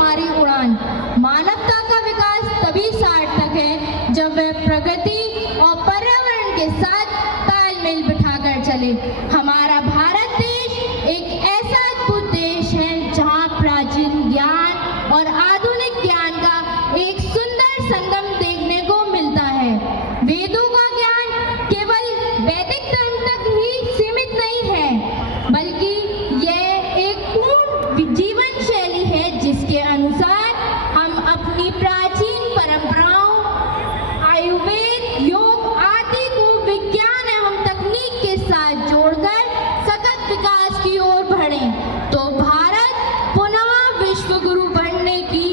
हमारी उड़ान। मानवता का विकास तभी सार्थक है जब वह प्रकृति और पर्यावरण के साथ तालमेल बिठाकर चले। हमारा भारत देश एक ऐसा अद्भुत देश है जहाँ प्राचीन ज्ञान और आधुनिक ज्ञान का एक सुंदर संगम देखने को मिलता है। वेदों का ज्ञान केवल वैदिक धर्म तक ही सीमित नहीं है, बल्कि यह एक पूर्ण जीवन शैली है जिसके अनुसार हम अपनी प्राचीन परंपराओं, आयुर्वेद, योग आदि को विज्ञान एवं तकनीक के साथ जोड़कर सतत विकास की ओर बढ़ें तो भारत पुनः विश्व गुरु बनने की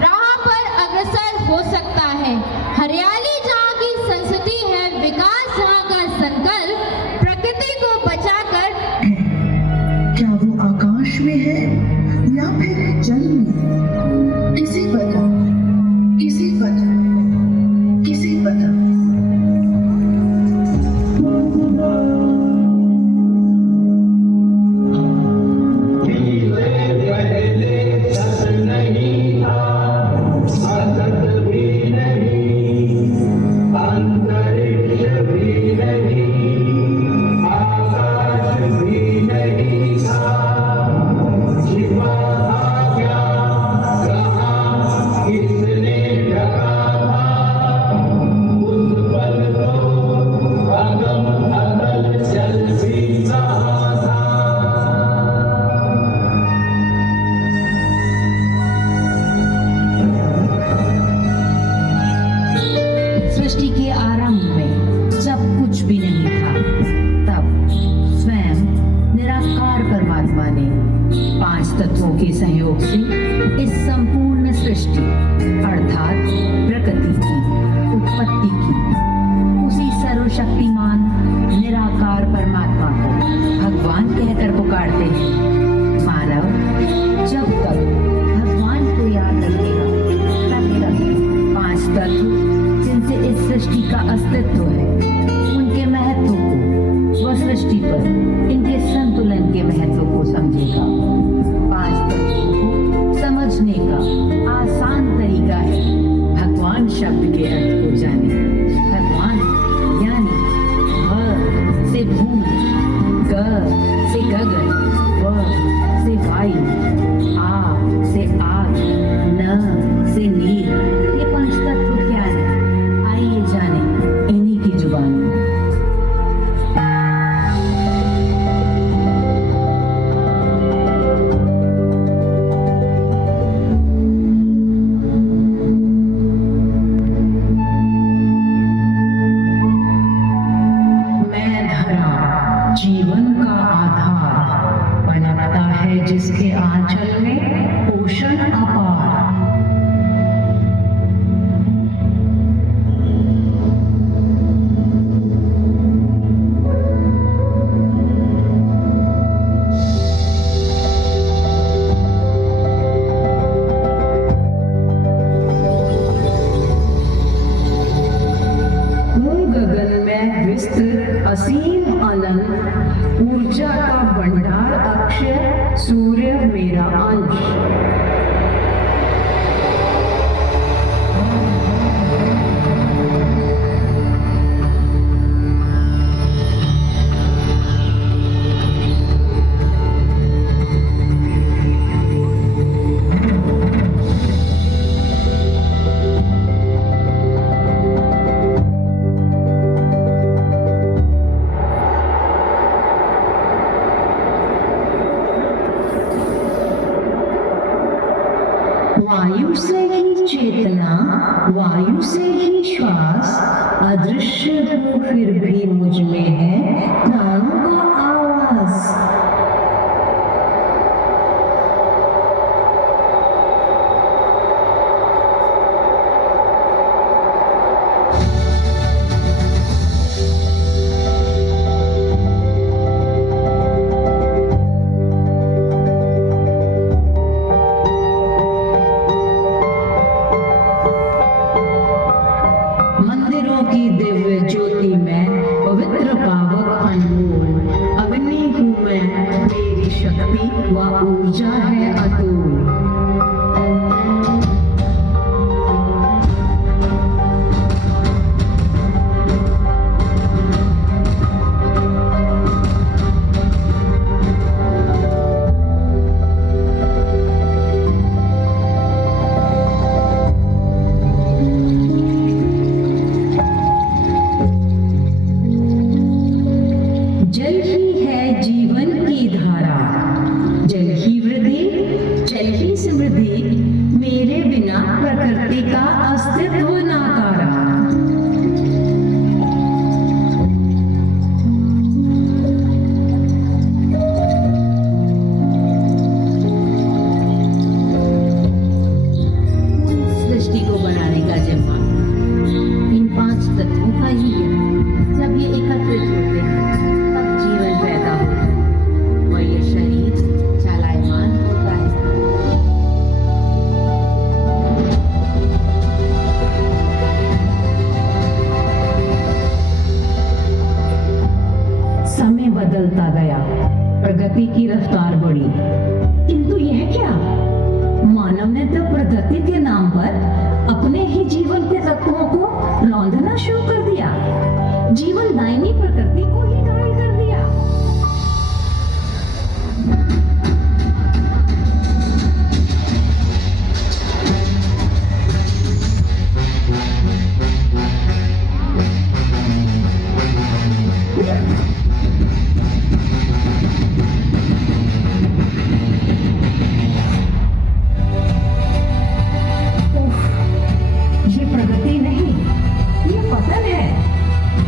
राह पर अग्रसर हो सकता है। हरियाली जहाँ की संस्कृति है, विकास जहाँ का संकल्प, प्रकृति को बचाकर। क्या वो आकाश में है या फिर जल में? किसे पता, किसे पता, किसे पता। सृष्टि के आरंभ में जब कुछ भी नहीं था, तब स्वयं निराकार परमात्मा ने 5 तत्वों के सहयोग से इस संपूर्ण सृष्टि अर्थात प्रकृति की उत्पत्ति की। उसी सर्वशक्तिमान निराकार परमात्मा को भगवान कहकर पुकारते हैं। मानव जब तक भगवान को याद रखेगा, तब तक 5 तत्व जिनसे इस सृष्टि का अस्तित्व है, उनके महत्व को व सृष्टि पर इनके संतुलन के महत्व को समझेगा। 5 तत्वों को समझने का आसान तरीका है भगवान शब्द के अर्थ को जाने। भगवान यानी भ से भूमि, ग से गगन, व से वायु, आ से आग, न से नीर। ये 5 तत्व क्या है? आइए जाने इन्हीं की जुबानी। मैं धरा जीवन का आधार, बनता है जिसके आंचल में पोषण अपार। विस्तृत असीम अनंत ऊर्जा का भंडार, अक्षय सूर्य मेरा अंश। वायु से ही चेतना, वायु से ही श्वास, अदृश्य हूँ फिर भी मुझ में है प्राणों का आवाज। मंदिरों की दिव्य ज्योति में पवित्र पावक अनमोल अग्नि हूँ मैं, नजदीक मेरे बिना प्रकृति का अस्तित्व नाकारा। सृष्टि को बनाने का जिम्मा इन 5 तत्वों का ही है। जब ये एकत्रित होते हैं तब जीवन पैदा होता है और ये शरीर चलायमान होता है। समय बदलता गया, प्रगति की रफ्तार बढ़ी, किंतु यह क्या, मानव ने तो प्रगति के नाम पर अपने ही जीवन के तत्वों को रौंदना शुरू कर दिया, जीवन दायनी प्रकृति को ही घायल कर दिया। ये प्रगति नहीं, ये पतन है,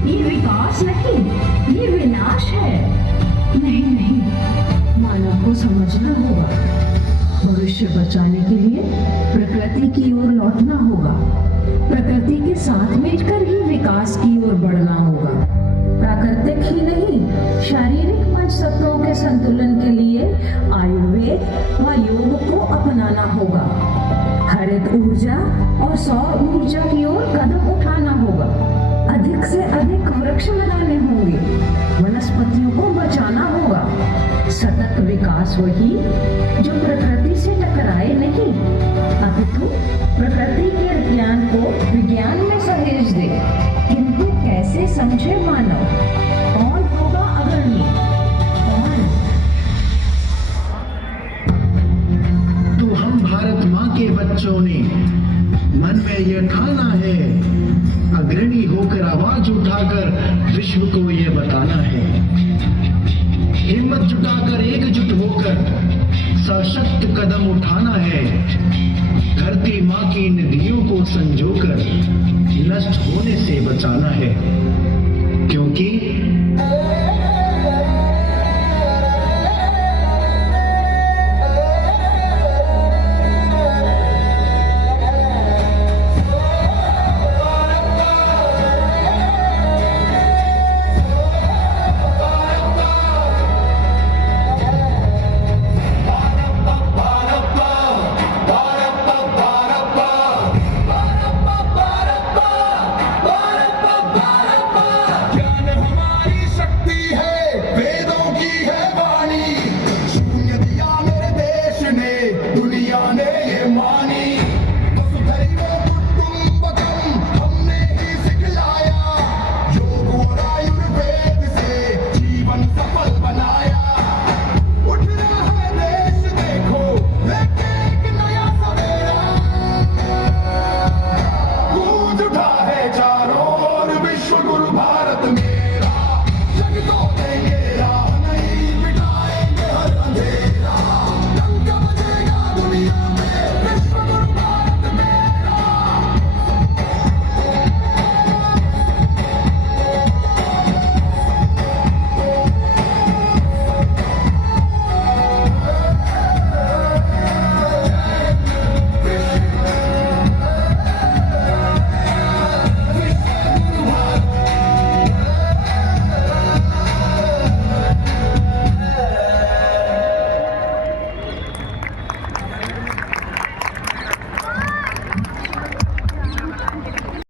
ये विकास नहीं, ये विनाश है। नहीं नहीं, मानव को समझना होगा, भविष्य बचाने के लिए प्रकृति की ओर लौटना होगा, प्रकृति के साथ मिलकर ही विकास की ओर बढ़ना होगा। प्राकृतिक ही नहीं, शारीरिक पंचतत्वों के संतुलन के लिए आयुर्वेद व योग को अपनाना होगा। हरित ऊर्जा और सौर ऊर्जा की ओर कदम उठाना होगा। अधिक से अधिक वृक्ष लगाने होंगे, वनस्पतियों को बचाना होगा। सतत विकास वही जो प्रकृति से टकराए नहीं, अपितु प्रकृति के ज्ञान को विज्ञान में सहेज दे। किंतु कैसे समझे मानव? कौन होगा अग्रणी? कौन? तो हम भारत माँ के बच्चों ने मन में यह ठाना है, अग्रणी होकर आवाज उठाकर विश्व को यह बताना है। हिम्मत जुटाकर एकजुट होकर सशक्त कदम उठाना है। धरती माँ की नदियों को संजोकर नष्ट होने से बचाना है, क्योंकि